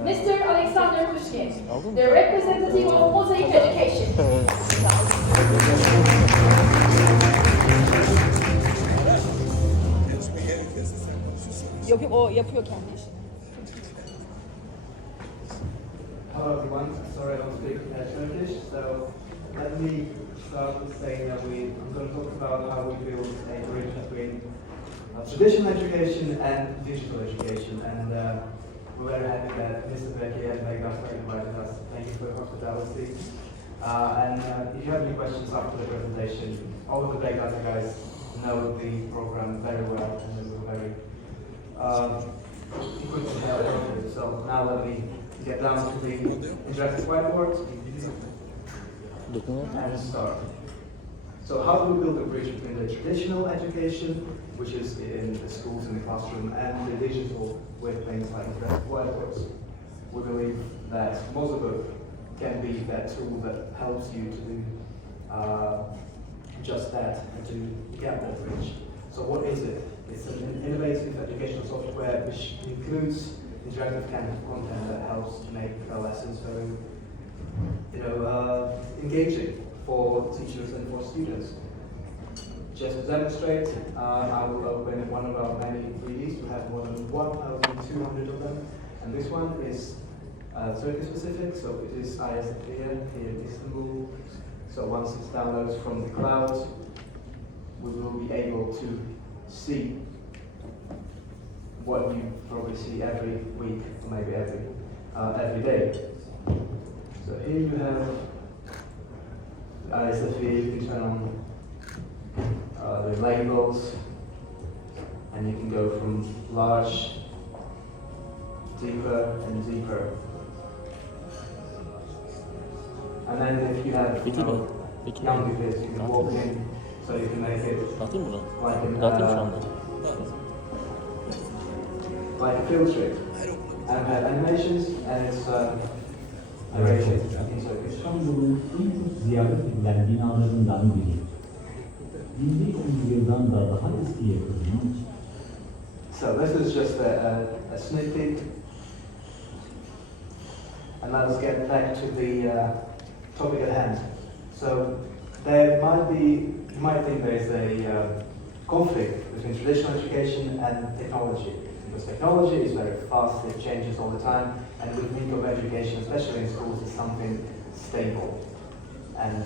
Mr. Alexander Pushkin, the representative of Mozabook Education. Yok yok, o yapıyor kendi işini. Hello everyone, sorry I don't speak Turkish, so let me start with saying that I'm going to talk about how we build a bridge between traditional education and digital education, and we're very happy that Mr. Becky and Megas invited us. Thank you for your hospitality. If you have any questions after the presentation, all of the Begdata guys know the program very well, and they were very equipped to help you. So now let me get down to the interactive whiteboard and start. So how do we build a bridge between the traditional education, which is in the schools, in the classroom, and the digital with things like interactive whiteboards? We believe that Mozabook can be that tool that helps you to do just that and to get that bridge. So what is it? It's an innovative educational software which includes interactive kind of content that helps make the lessons very, engaging for teachers and for students. Just to demonstrate, I will open one of our many 3Ds. We have more than 1,200 of them, and this one is Turkey specific, so it is here in Istanbul. So once it downloads from the cloud, we will be able to see what you probably see every week, or maybe every day. So here you have ISFE, you can turn on the labels, and you can go from large, deeper and deeper. And then if you have younger kids, you can walk in, so you can make it like a field trip. And we have animations, and it's narrated in Turkish. İstanbul'un en çok ziyaret edilen binalarından biri. 1100 yıldan da daha eski yapılmış. So this is just a sneak peek, and let's get back to the topic at hand. So you might think there is a conflict between traditional education and technology. Because technology is very fast, it changes all the time, and we think of education, especially in schools, as something stable. And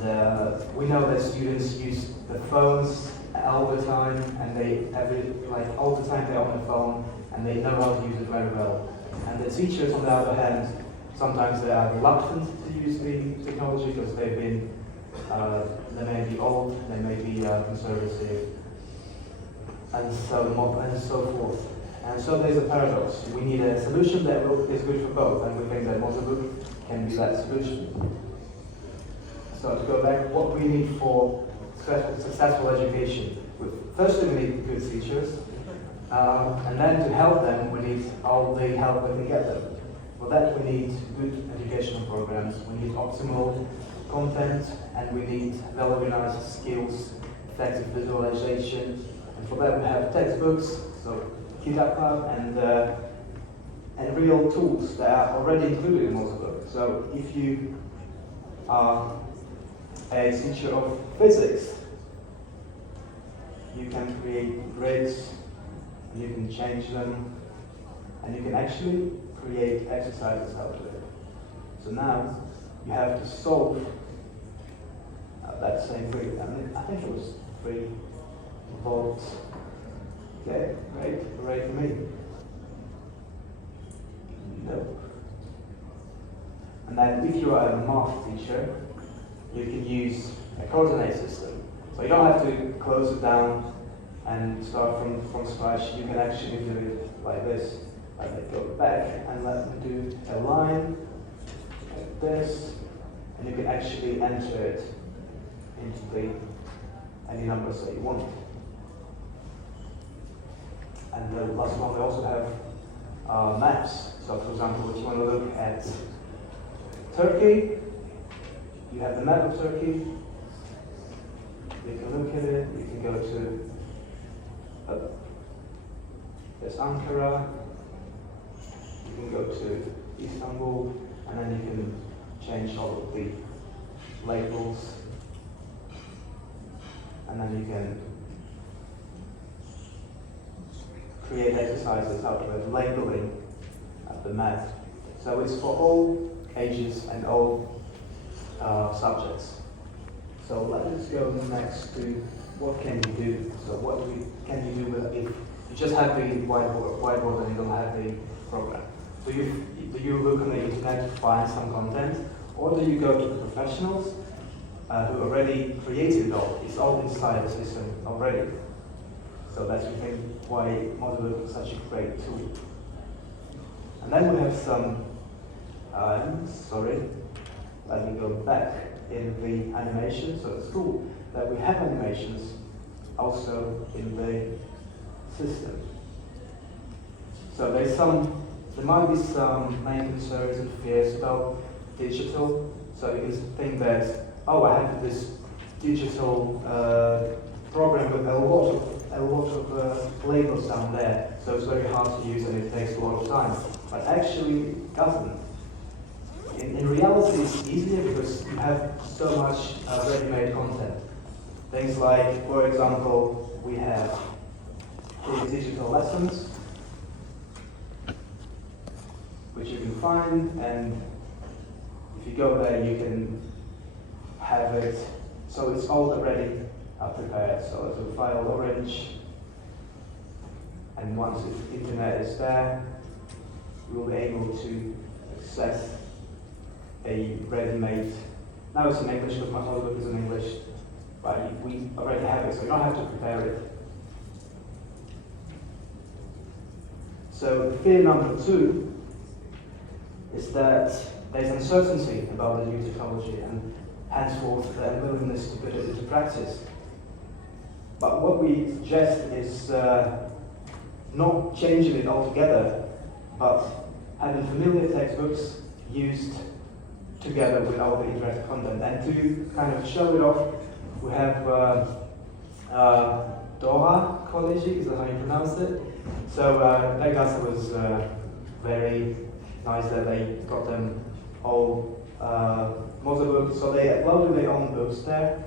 we know that students use the phones all the time, and all the time they're on the phone, and they know how to use it very well. And the teachers, on the other hand, sometimes they are reluctant to use the technology because they may be old, they may be conservative, and so forth. And so there's a paradox. We need a solution that is good for both, and we think that Mozabook can be that solution. So to go back, what we need for successful education. Firstly, we need good teachers, and then to help them, we need all the help we can get them. For that, we need good educational programs, we need optimal content, and we need well-organized skills, effective visualization, and for that we have textbooks, so and real tools that are already included in Mozabook. So if you are a teacher of physics, you can create grids, and you can change them, and you can actually create exercises out of it. So now you have to solve that same grid. I think it was 3 volts. Okay, great for me. Nope. And then if you are a math teacher, you can use a coordinate system. So you don't have to close it down and start from scratch. You can actually do it like this. Like go back and let me do a line like this, and you can actually enter it into any numbers that you want. And the last one, we also have maps. So for example, if you want to look at Turkey, you have the map of Turkey. You can look at it, you can go to there's Ankara, you can go to Istanbul, and then you can change all of the labels, and then you can create exercises out of labeling at the mat. So it's for all ages and all subjects. So let's go next to what can you do. So what can you do with if you just have the whiteboard and you don't have the program? Do you look on the internet to find some content, or do you go to the professionals who already created it all? It's all inside the system already. So that's why Mozabook is such a great tool. And then we have some, let me go back in the animation. So it's cool that we have animations also in the system. So there might be some main concerns and fears about digital. So you can think that, oh, I have this digital program with a lot of labels down there, so it's very hard to use and it takes a lot of time. But actually, it doesn't. In reality, it's easier because you have so much ready-made content. Things like, for example, we have these digital lessons, which you can find, and if you go there, you can have it. So it's all already prepared. So it's a file orange, and once the internet is there, you'll be able to access a ready-made. Now it's in English because my Mozabook is in English, but we already have it, so you don't have to prepare it. So fear number 2 is that there's uncertainty about the new technology and henceforth the unwillingness to put it into practice. But what we suggest is not changing it altogether, but having familiar textbooks used together with all the interactive content. And to kind of show it off, we have Dora College, is that how you pronounce it? So Vegas was very nice that they got them all Mozabook, so they uploaded their own books there.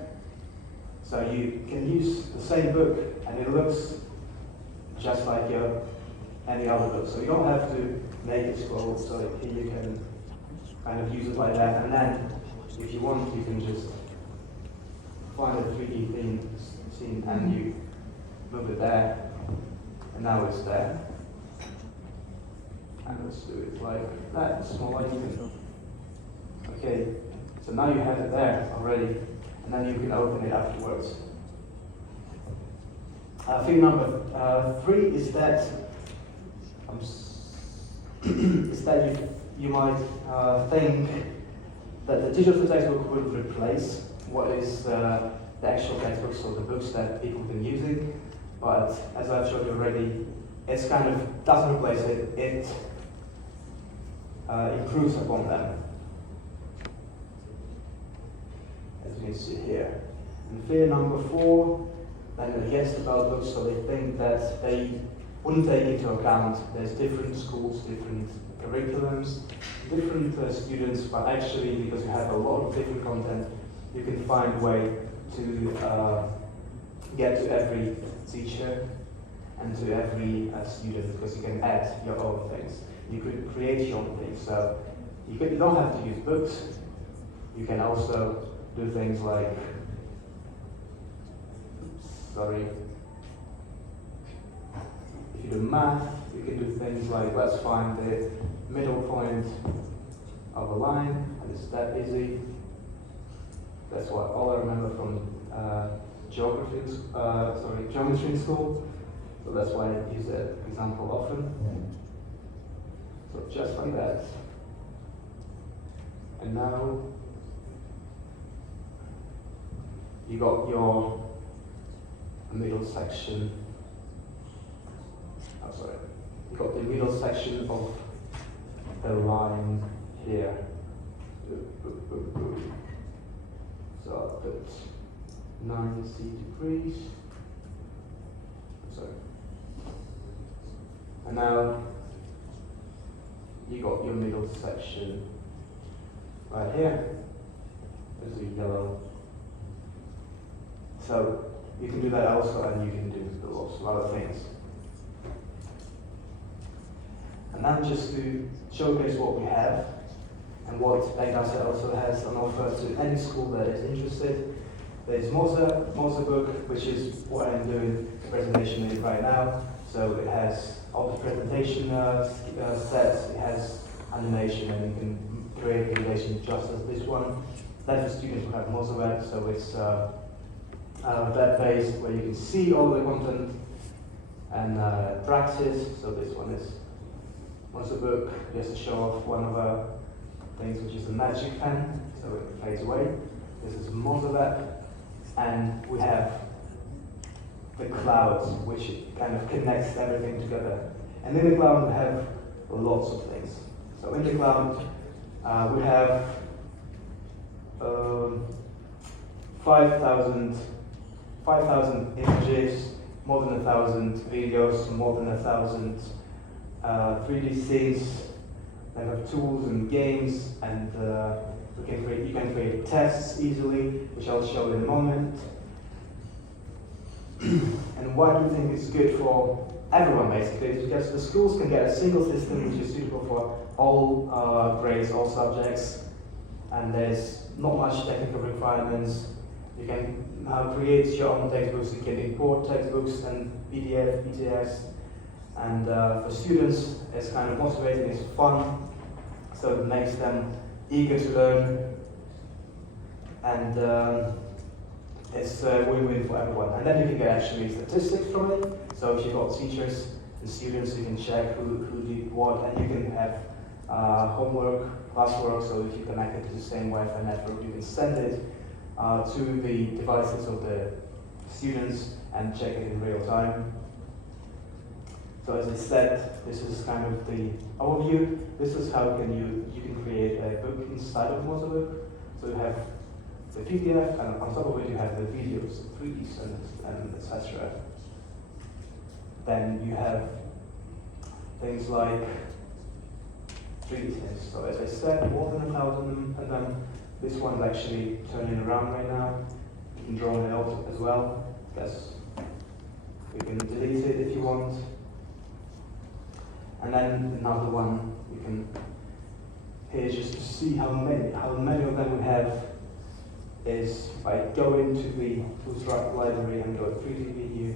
So you can use the same book and it looks just like any other book. So you don't have to make it scroll, so here you can kind of use it like that. And then if you want, you can just find a 3D scene and you move it there. And now it's there. And let's do it like that, smaller even. Okay, so now you have it there already, and then you can open it afterwards. Thing number 3 is that you might think that the digital textbook will replace what is the actual textbooks or the books that people have been using, but as I've showed you already, it's kind of doesn't replace it, it improves upon them, as you can see here. And fear number 4, then against about books, so they think that they wouldn't take into account there's different schools, different curriculums, different students, but actually because you have a lot of different content, you can find a way to get to every teacher and to every student, because you can add your own things. You could create your own things. So you don't have to use books. You can also do things like, if you do math, you can do things like, let's find the middle point of a line, and it's that easy. That's what all I remember from geometry in school. So that's why I use that example often. So just like that. And now you got your middle section. You got the middle section of the line here. So I'll put 90 degrees. And now you got your middle section right here. There's the yellow. So you can do that also, and you can do lots of other things. And then just to showcase what we have and what Agasa also has on offer to any school that is interested, there's Mozabook, which is what I'm doing the presentation with right now. So it has all the presentation sets, it has animation, and you can create animation just as this one. That's for students who have Mozabook, so it's web-based where you can see all the content and practice. So this one is Mozabook, just to show off one of our things, which is a magic pen, so it fades away. This is Mozabook, and we have the clouds, which kind of connects everything together. And in the cloud we have lots of things. So in the cloud we have 5,000 images, more than 1,000 videos, more than 1,000 3D scenes. They have tools and games, and you can create tests easily, which I'll show in a moment. And why do we think it's good for everyone basically? It's because the schools can get a single system which is suitable for all grades, all subjects, and there's not much technical requirements. You can create your own textbooks, you can import textbooks and PDF, PDFs, and for students it's kind of motivating, it's fun, so it makes them eager to learn, and it's a win-win for everyone. And then you can get actually statistics from it, so if you've got teachers and students, you can check who did what, and you can have homework, classwork, so if you connect it to the same Wi-Fi network, you can send it to the devices of the students and check it in real time. So as I said, this is kind of the overview. This is how you can create a book inside of Mozabook. So you have the PDF, and on top of it you have the videos, 3Ds and etc. Then you have things like 3D things. So as I said, more than 1,000, and then this one's actually turning around right now. You can draw it out as well. Yes, you can delete it if you want. And then another one, you can here just to see how many of them we have is by going to the Bootstrap library and go to 3D video,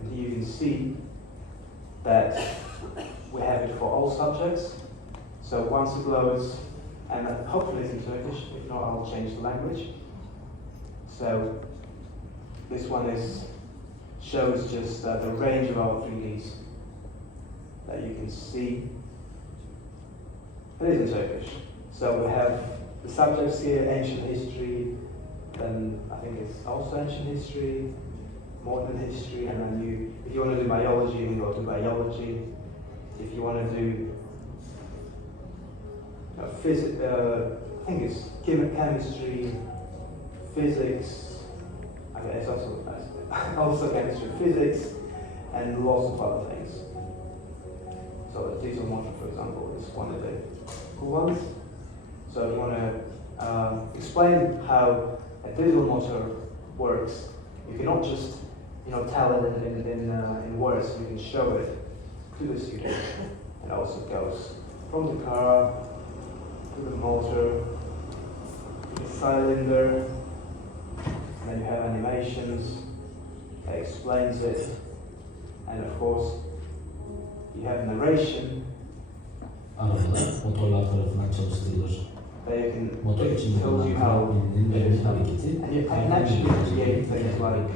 and here you can see that we have it for all subjects. So once it loads, and hopefully it's in Turkish, if not I'll change the language. So this one shows just the range of our 3Ds that you can see. It is in Turkish. So we have the subjects here, ancient history, then I think it's also ancient history, modern history, and then if you want to do biology, you can go to biology. If you want to do physics, I think it's chemistry, physics, okay, it's also chemistry, physics, and lots of other things. So these are one, for example, is one of the cool ones. So if you want to explain how a digital motor works, you cannot just tell it in words. You can show it to the student. It also goes from the car to the motor, to the cylinder, and then you have animations that explains it, and of course you have narration. Arabada motorlar tarafından çalıştırılır. They can Motor için tell you how bildirimlerin hareketi and you can actually create things like,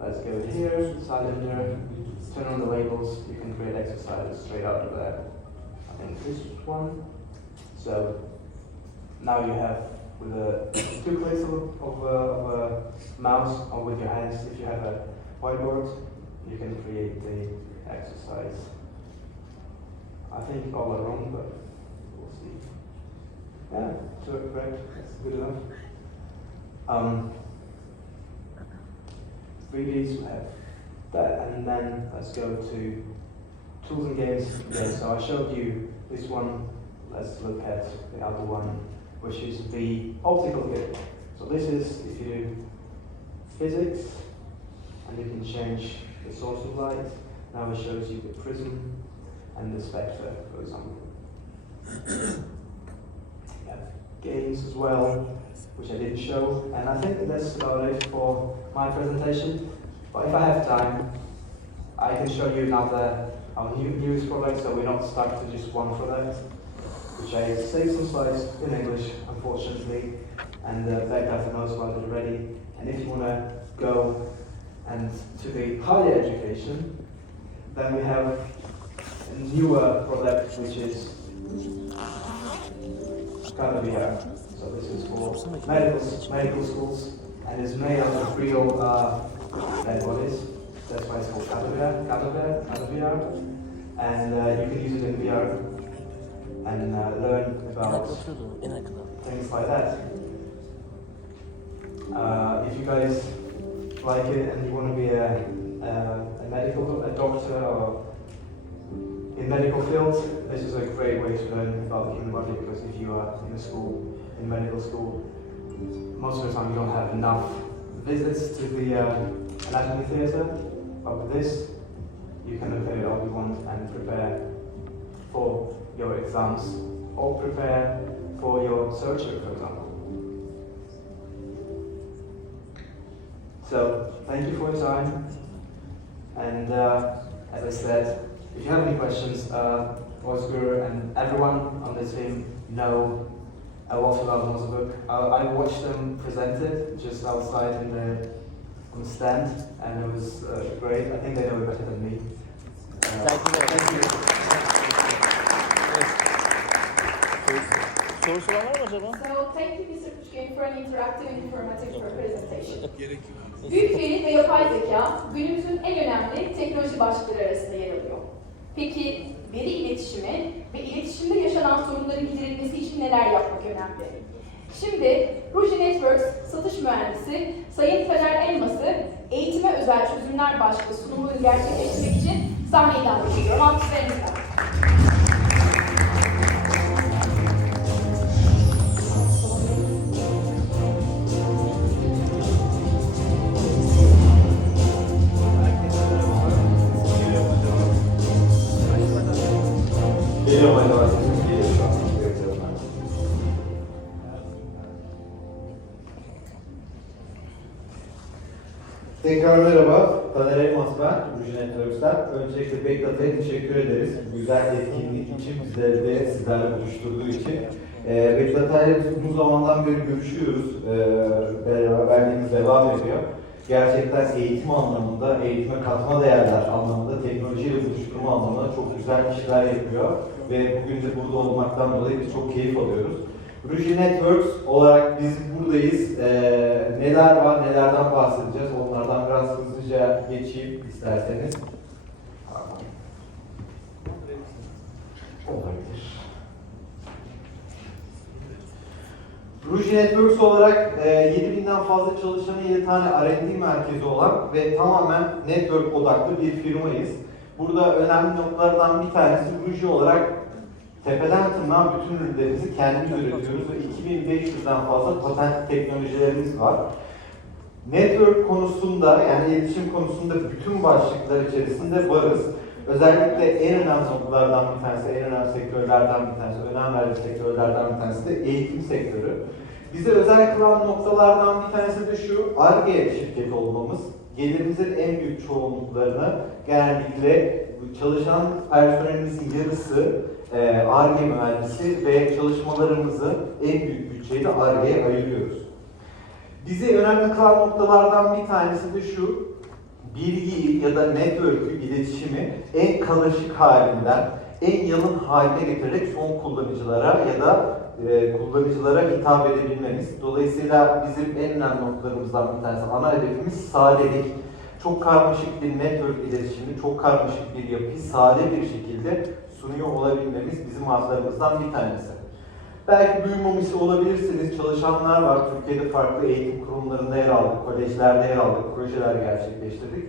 let's go here, cylinder, turn on the labels, you can create exercises straight out of that. I think this one. So now you have with two clicks of a mouse or with your hands, if you have a whiteboard, you can create the exercise. I think all are wrong, but we'll see. Yeah, sure, correct. That's good enough. 3Ds we have that, and then let's go to tools and games there. So I showed you this one. Let's look at the other one, which is the optical game. So this is if you do physics, and you can change the source of light. Now it shows you the prism and the spectre, for example. We have games as well, which I didn't show, and I think that's about it for my presentation. But if I have time, I can show you another our newest product, so we're not stuck to just one product, which I saved some slides in English, unfortunately, and Becca for most part is ready. And if you want to go and to the higher education, then we have a newer product, which is Cadavia. So this is for medical schools, and it's made out of real dead bodies. That's why it's called Cadavia. And you can use it in VR and learn about things like that. If you guys like it and you want to be a doctor or in medical fields, this is a great way to learn about the human body, because if you are in medical school, most of the time you don't have enough visits to the anatomy theatre, but with this, you can look at it all you want and prepare for your exams or prepare for your surgery, for example. So, thank you for your time, and as I said, if you have any questions, Osgur and everyone on the team know a lot about Mozabook. I watched them present it just outside on the stand, and it was great. I think they know it better than me. Thank you. Sorusu var mı acaba? So thank you Mr. Pushkin for an interactive and informative presentation. Büyük veri ve yapay zeka günümüzün en önemli teknoloji başlıkları arasında yer alıyor. Peki veri iletişimi ve iletişimde yaşanan sorunların giderilmesi için neler yapmak önemli? Şimdi Ruji Networks satış mühendisi Sayın Taner Elmas'ı eğitime özel çözümler başlıklı sunumunu gerçekleştirmek için sahneye davet ediyorum. Alkışlarınızla. Tekrar merhaba, Taner Elmas ben, Ruji Networks'ten. Öncelikle Bektat'a teşekkür ederiz. Güzel etkinlik için, bizleri de sizlerle buluşturduğu için. Bektat'ayla uzun zamandan beri görüşüyoruz, beraberliğimiz devam ediyor. Gerçekten eğitim anlamında, eğitime katma değerler anlamında, teknolojiyle buluşturma anlamında çok güzel işler yapıyor. Ve bugün de burada olmaktan dolayı biz çok keyif alıyoruz. Ruji Networks olarak biz buradayız. Neler var, nelerden bahsedeceğiz? Onlardan biraz hızlıca geçeyim isterseniz. Olabilir. Ruji Networks olarak 7000'den fazla çalışanı 7 tane R&D merkezi olan ve tamamen network odaklı bir firmayız. Burada önemli noktalardan bir tanesi Ruji olarak tepeden tırnağa bütün ürünlerimizi kendimiz üretiyoruz ve 2500'den fazla patent teknolojilerimiz var. Network konusunda, yani iletişim konusunda bütün başlıklar içerisinde varız. Özellikle en önemli noktalardan bir tanesi, en önemli sektörlerden bir tanesi, önem verdiği sektörlerden bir tanesi de eğitim sektörü. Bize özel kılan noktalardan bir tanesi de şu, Ar-Ge şirketi olmamız. Gelirimizin en büyük çoğunluklarını genellikle çalışan personelimizin yarısı Ar-Ge mühendisi ve çalışmalarımızı en büyük bütçeyi de Ar-Ge'ye ayırıyoruz. Bizi önemli kılan noktalardan bir tanesi de şu, bilgiyi ya da network'ü, iletişimi en karışık halinden en yalın haline getirerek son kullanıcılara ya da kullanıcılara hitap edebilmemiz. Dolayısıyla bizim en önemli noktalarımızdan bir tanesi, ana hedefimiz sadelik. Çok karmaşık bir network iletişimi, çok karmaşık bir yapıyı sade bir şekilde sunuyor olabilmemiz bizim arzularımızdan bir tanesi. Belki duymamış olabilirsiniz, çalışanlar var. Türkiye'de farklı eğitim kurumlarında yer aldık, kolejlerde yer aldık, projeler gerçekleştirdik.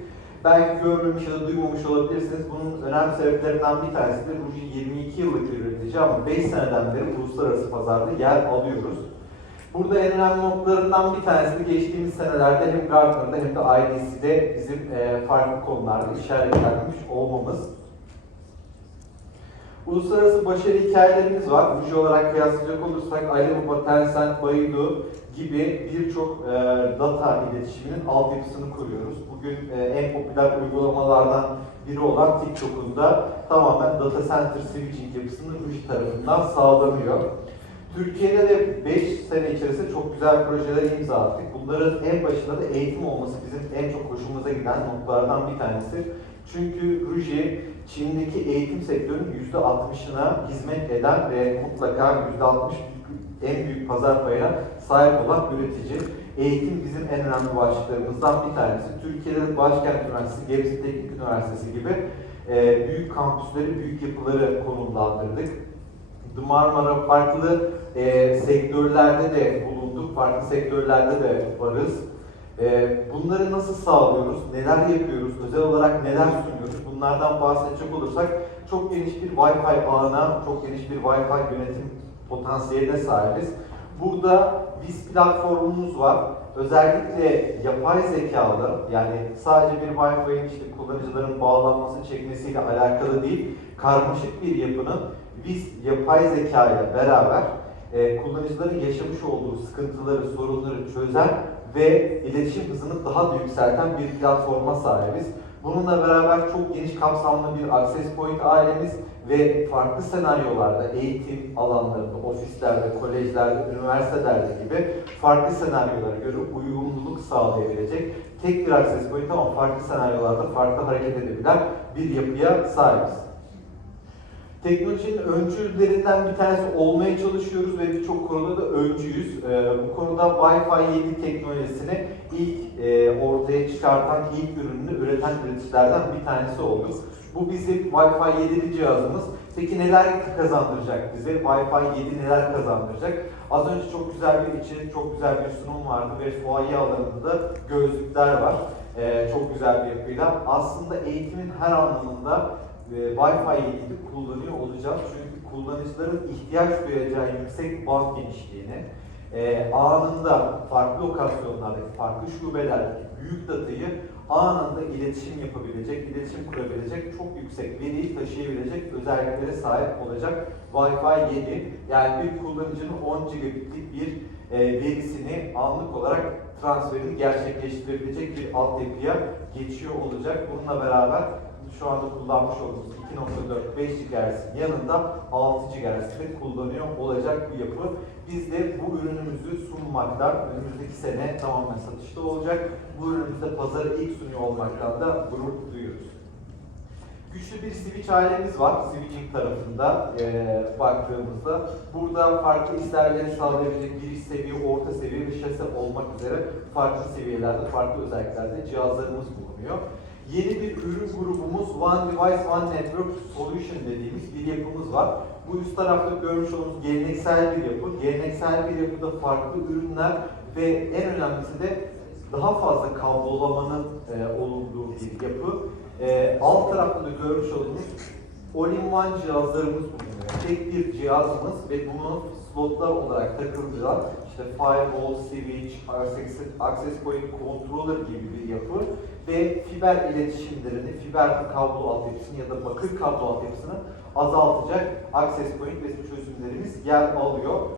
belki görmemiş ya da duymamış olabilirsiniz. Bunun önemli sebeplerinden bir tanesi de Ruji 22 yıllık bir üretici ama 5 seneden beri uluslararası pazarda yer alıyoruz. Burada en önemli noktalarından bir tanesi de geçtiğimiz senelerde hem Gartner'da hem de IDC'de bizim farklı konularda işaretlenmiş olmamız. Uluslararası başarı hikayelerimiz var. Ruji olarak kıyaslayacak olursak Alibaba, Tencent, Baidu gibi birçok data iletişiminin altyapısını kuruyoruz. Bugün en popüler uygulamalardan biri olan TikTok'un da tamamen data center switching yapısını Ruji tarafından sağlanıyor. Türkiye'de de 5 sene içerisinde çok güzel projelere imza attık. Bunların en başında da eğitim olması bizim en çok hoşumuza giden noktalardan bir tanesi. Çünkü Ruji, Çin'deki eğitim sektörünün %60'ına hizmet eden ve mutlaka %60 en büyük pazar payına sahip olan üretici. Eğitim bizim en önemli başlıklarımızdan bir tanesi. Türkiye'de Başkent Üniversitesi, Gebze Teknik Üniversitesi gibi büyük kampüsleri, büyük yapıları konumlandırdık. Marmara farklı sektörlerde de bulunduk, farklı sektörlerde de varız. Bunları nasıl sağlıyoruz, neler yapıyoruz, özel olarak neler sunuyoruz? Bunlardan bahsedecek olursak çok geniş bir Wi-Fi ağına, çok geniş bir Wi-Fi yönetim potansiyeline sahibiz. Burada biz platformumuz var. Özellikle yapay zekalı, yani sadece bir Wi-Fi'nin işte kullanıcıların bağlanması, çekmesiyle alakalı değil, karmaşık bir yapının biz yapay zeka ile beraber kullanıcıların yaşamış olduğu sıkıntıları, sorunları çözen ve iletişim hızını daha da yükselten bir platforma sahibiz. Bununla beraber çok geniş kapsamlı bir access point ailemiz ve farklı senaryolarda, eğitim alanlarında, ofislerde, kolejlerde, üniversitelerde gibi farklı senaryolara göre uyumluluk sağlayabilecek tek bir access point ama farklı senaryolarda farklı hareket edebilen bir yapıya sahibiz. Teknolojinin öncülerinden bir tanesi olmaya çalışıyoruz ve birçok konuda da öncüyüz. Bu konuda Wi-Fi 7 teknolojisini ilk ortaya çıkartan, ilk ürününü üreten üreticilerden bir tanesi olduk. Bu bizim Wi-Fi 7 cihazımız. Peki neler kazandıracak bize? Wi-Fi 7 neler kazandıracak? Az önce çok güzel bir içerik, çok güzel bir sunum vardı ve fuaye alanında gözlükler var. Çok güzel bir yapıyla. Aslında eğitimin her anlamında Wi-Fi 7'yi kullanıyor olacağız. Çünkü kullanıcıların ihtiyaç duyacağı yüksek band genişliğini, anında farklı lokasyonlardaki, farklı şubelerdeki büyük datayı anında iletişim yapabilecek, iletişim kurabilecek, çok yüksek veriyi taşıyabilecek özelliklere sahip olacak Wi-Fi 7. Yani bir kullanıcının 10 gigabitlik bir verisini anlık olarak transferini gerçekleştirebilecek bir altyapıya geçiyor olacak. Bununla beraber şu anda kullanmış olduğumuz 2.4 5 GHz'in yanında 6 GHz'de kullanıyor olacak bir yapı. Biz de bu ürünümüzü sunmaktan, önümüzdeki sene tamamen satışta olacak. Bu ürünümüzde pazara ilk sunuyor olmaktan da gurur duyuyoruz. Güçlü bir switch ailemiz var, switching tarafında baktığımızda. Burada farklı isterleri sağlayabilecek giriş seviye, orta seviye ve şase olmak üzere farklı seviyelerde, farklı özelliklerde cihazlarımız bulunuyor. Yeni bir ürün grubumuz One Device, One Network Solution dediğimiz bir yapımız var. Bu üst tarafta görmüş olduğunuz geleneksel bir yapı. Geleneksel bir yapıda farklı ürünler ve en önemlisi de daha fazla kablolamanın olunduğu bir yapı. Alt tarafta da görmüş olduğunuz all-in-one cihazlarımız bulunuyor. Tek bir cihazımız ve bunu slotlar olarak takıldıran işte firewall, switch, access point controller gibi bir yapı ve fiber iletişimlerini, fiber kablo altyapısını ya da bakır kablo altyapısını azaltacak access point ve çözümlerimiz yer alıyor.